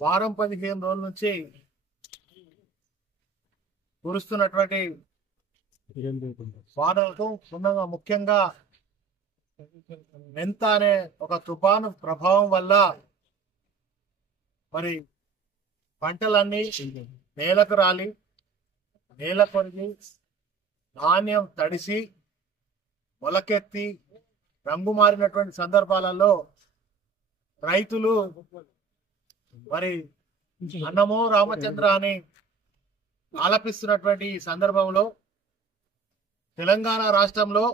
వారం 15 రోజుల నుంచి కురుస్తున్నటువంటి వానలతో ముఖ్యంగా మెంత అనే ఒక తుఫాను ప్రభావం వల్ల మరి పంటలన్నీ నేలకు రాలి నేల కొరిగి ధాన్యం తడిసి మొలకెత్తి రంగు మారినటువంటి సందర్భాలలో రైతులు మరి అన్నమో రామచంద్ర అని ఆలపిస్తున్నటువంటి ఈ సందర్భంలో తెలంగాణ రాష్ట్రంలో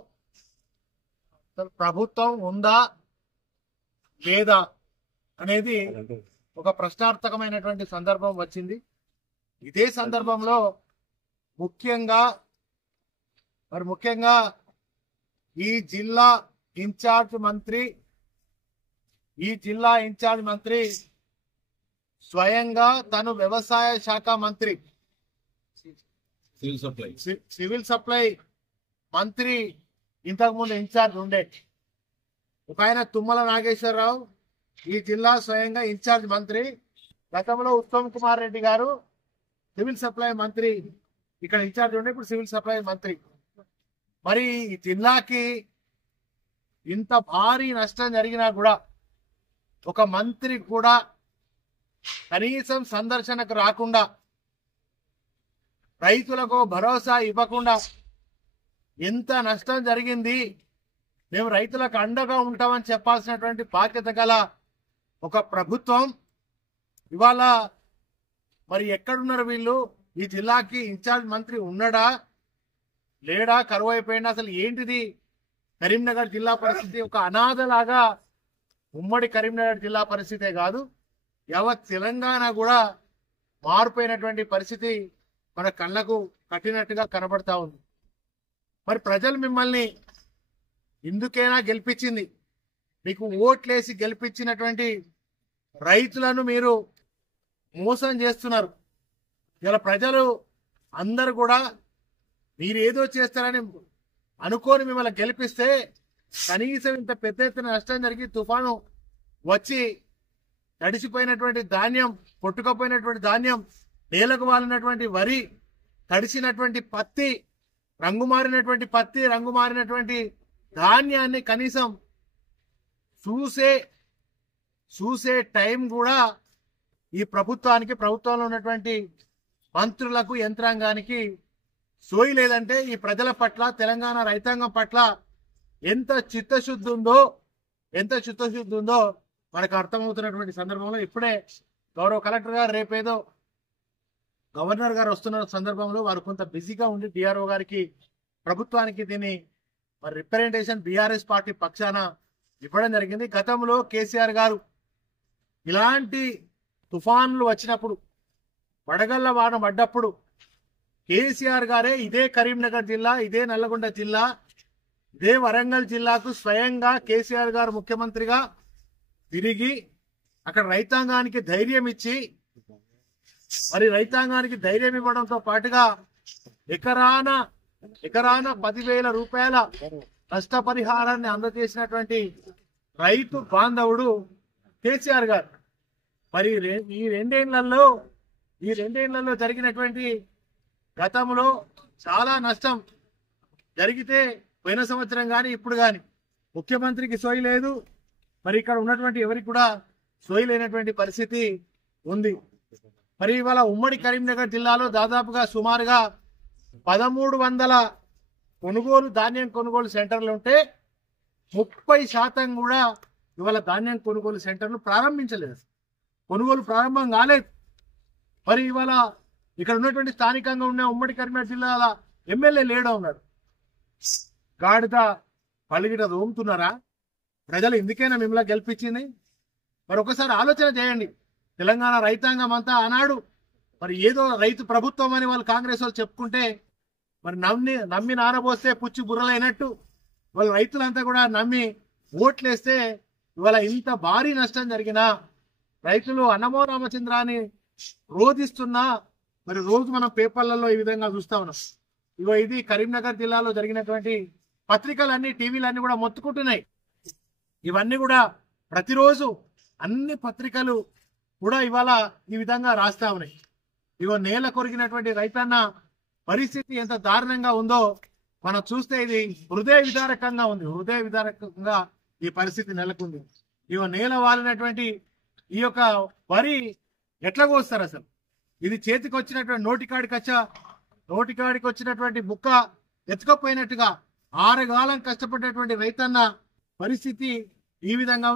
ప్రభుత్వం ఉందా లేదా అనేది ఒక ప్రశ్నార్థకమైనటువంటి సందర్భం వచ్చింది. ఇదే సందర్భంలో ముఖ్యంగా ఈ జిల్లా ఇన్ఛార్జ్ మంత్రి స్వయంగా తను వ్యవసాయ శాఖ మంత్రి సివిల్ సప్లై మంత్రి ఇంతకుముందు ఇన్ఛార్జ్ ఉండే ఒక ఆయన తుమ్మల నాగేశ్వరరావు ఈ జిల్లా స్వయంగా ఇన్ఛార్జ్ మంత్రి. గతంలో ఉత్తమ్ కుమార్ రెడ్డి గారు సివిల్ సప్లై మంత్రి ఇక్కడ ఇన్ఛార్జ్ ఉండే, ఇప్పుడు సివిల్ సప్లై మంత్రి. మరి ఈ జిల్లాకి ఇంత భారీ నష్టం జరిగినా కూడా ఒక మంత్రి కూడా కనీసం సందర్శనకు రాకుండా రైతులకు భరోసా ఇవ్వకుండా ఎంత నష్టం జరిగింది, మేము రైతులకు అండగా ఉంటామని చెప్పాల్సినటువంటి బాధ్యత గల ఒక ప్రభుత్వం ఇవాళ మరి ఎక్కడున్నారు వీళ్ళు? ఈ జిల్లాకి ఇన్ఛార్జ్ మంత్రి ఉన్నాడా లేడా, కరువు అయిపోయిందా, అసలు ఏంటిది? కరీంనగర్ జిల్లా పరిస్థితి ఒక అనాథలాగా, ఉమ్మడి కరీంనగర్ జిల్లా పరిస్థితే కాదు యావత్ తెలంగాణ కూడా మారిపోయినటువంటి పరిస్థితి మన కళ్ళకు కట్టినట్టుగా కనబడతా ఉంది. మరి ప్రజలు మిమ్మల్ని ఎందుకైనా గెలిపించింది, మీకు ఓట్లేసి గెలిపించినటువంటి రైతులను మీరు మోసం చేస్తున్నారు. ఇలా ప్రజలు అందరు కూడా మీరు ఏదో చేస్తారని అనుకోని మిమ్మల్ని గెలిపిస్తే కనీసం ఇంత పెద్ద ఎత్తున నష్టం జరిగి తుఫాను వచ్చి తడిసిపోయినటువంటి ధాన్యం, కొట్టుకపోయినటువంటి ధాన్యం, నేలకు వాలినటువంటి వరి, తడిసినటువంటి పత్తి, రంగు మారినటువంటి ధాన్యాన్ని కనీసం చూసే టైం కూడా ఈ ప్రభుత్వంలో ఉన్నటువంటి మంత్రులకు, యంత్రాంగానికి సోయి లేదంటే ఈ ప్రజల పట్ల, తెలంగాణ రైతాంగం పట్ల ఎంత చిత్తశుద్ధి ఉందో మనకు అర్థమవుతున్నటువంటి సందర్భంలో ఇప్పుడే గౌరవ కలెక్టర్ గారు రేపేదో గవర్నర్ గారు వస్తున్న సందర్భంలో వారు కొంత బిజీగా ఉండి డిఆర్ఓ గారికి, ప్రభుత్వానికి దీన్ని మరి రిప్రజెంటేషన్ బీఆర్ఎస్ పార్టీ పక్షాన ఇవ్వడం జరిగింది. గతంలో కేసీఆర్ గారు ఇలాంటి తుఫాన్లు వచ్చినప్పుడు, వడగళ్ల వాన పడ్డప్పుడు కేసీఆర్ గారే ఇదే కరీంనగర్ జిల్లా, ఇదే నల్లగొండ జిల్లా, ఇదే వరంగల్ జిల్లాకు స్వయంగా కేసీఆర్ గారు ముఖ్యమంత్రిగా తిరిగి అక్కడ రైతాంగానికి ధైర్యం ఇచ్చి, మరి రైతాంగానికి ధైర్యం ఇవ్వడంతో పాటుగా ఎకరాన 10,000 రూపాయల నష్టపరిహారాన్ని అందజేసినటువంటి రైతు బాంధవుడు కేసీఆర్ గారు. మరి ఈ రెండేళ్లలో జరిగినటువంటి గతంలో చాలా నష్టం జరిగితే పోయిన సంవత్సరం కానీ ఇప్పుడు కానీ ముఖ్యమంత్రికి సోయి లేదు, మరి ఇక్కడ ఉన్నటువంటి ఎవరికి కూడా సోయి లేనటువంటి పరిస్థితి ఉంది. మరి ఇవాళ ఉమ్మడి కరీంనగర్ జిల్లాలో దాదాపుగా సుమారుగా 1,300 ధాన్యం కొనుగోలు సెంటర్లు ఉంటే 30% కూడా ఇవాళ ధాన్యం కొనుగోలు సెంటర్లు ప్రారంభించలేదు, కొనుగోలు ప్రారంభం కాలేదు. మరి ఇవాళ ఇక్కడ ఉన్నటువంటి స్థానికంగా ఉన్న ఉమ్మడి కరీంనగర్ జిల్లాల ఎమ్మెల్యే లేడా ఉన్నాడు. గాడిద పలిగిట రోముతున్నారా? ప్రజలు ఎందుకైనా మిమ్మల్ని గెలిపించింది? మరి ఒకసారి ఆలోచన చేయండి. తెలంగాణ రైతాంగం అంతా ఆనాడు మరి ఏదో రైతు ప్రభుత్వం అని వాళ్ళు కాంగ్రెస్ వాళ్ళు చెప్పుకుంటే, మరి నమ్మి నానబోస్తే పుచ్చి బుర్రలైనట్టు వాళ్ళ రైతులంతా కూడా నమ్మి ఓట్లేస్తే ఇవాళ ఇంత భారీ నష్టం జరిగినా రైతులు అన్నమో రామచంద్ర అని రోధిస్తున్నా మరి రోజు మనం పేపర్లలో ఈ విధంగా చూస్తా ఉన్నాం. ఇగో ఇది కరీంనగర్ జిల్లాలో జరిగినటువంటి పత్రికలన్నీ, టీవీలన్నీ కూడా మొత్తుకుంటున్నాయి. ఇవన్నీ కూడా ప్రతిరోజు అన్ని పత్రికలు కూడా ఇవాళ ఈ విధంగా రాస్తా ఉన్నాయి. ఇగో నేల కొరిగినటువంటి రైతన్న పరిస్థితి ఎంత దారుణంగా ఉందో మనం చూస్తే ఇది హృదయ విదారకంగా ఉంది. హృదయ విదారకంగా ఈ పరిస్థితి నెలకొంది. ఇగో నేల వాలినటువంటి ఈ యొక్క వరి ఎట్లా కోస్తారు అసలు? ఇది చేతికి వచ్చినటువంటి నోటికాడికి వచ్చినటువంటి ముక్క ఎత్తుకపోయినట్టుగా 6 కాలం కష్టపడినటువంటి రైతన్న పరిస్థితి ఈ విధంగా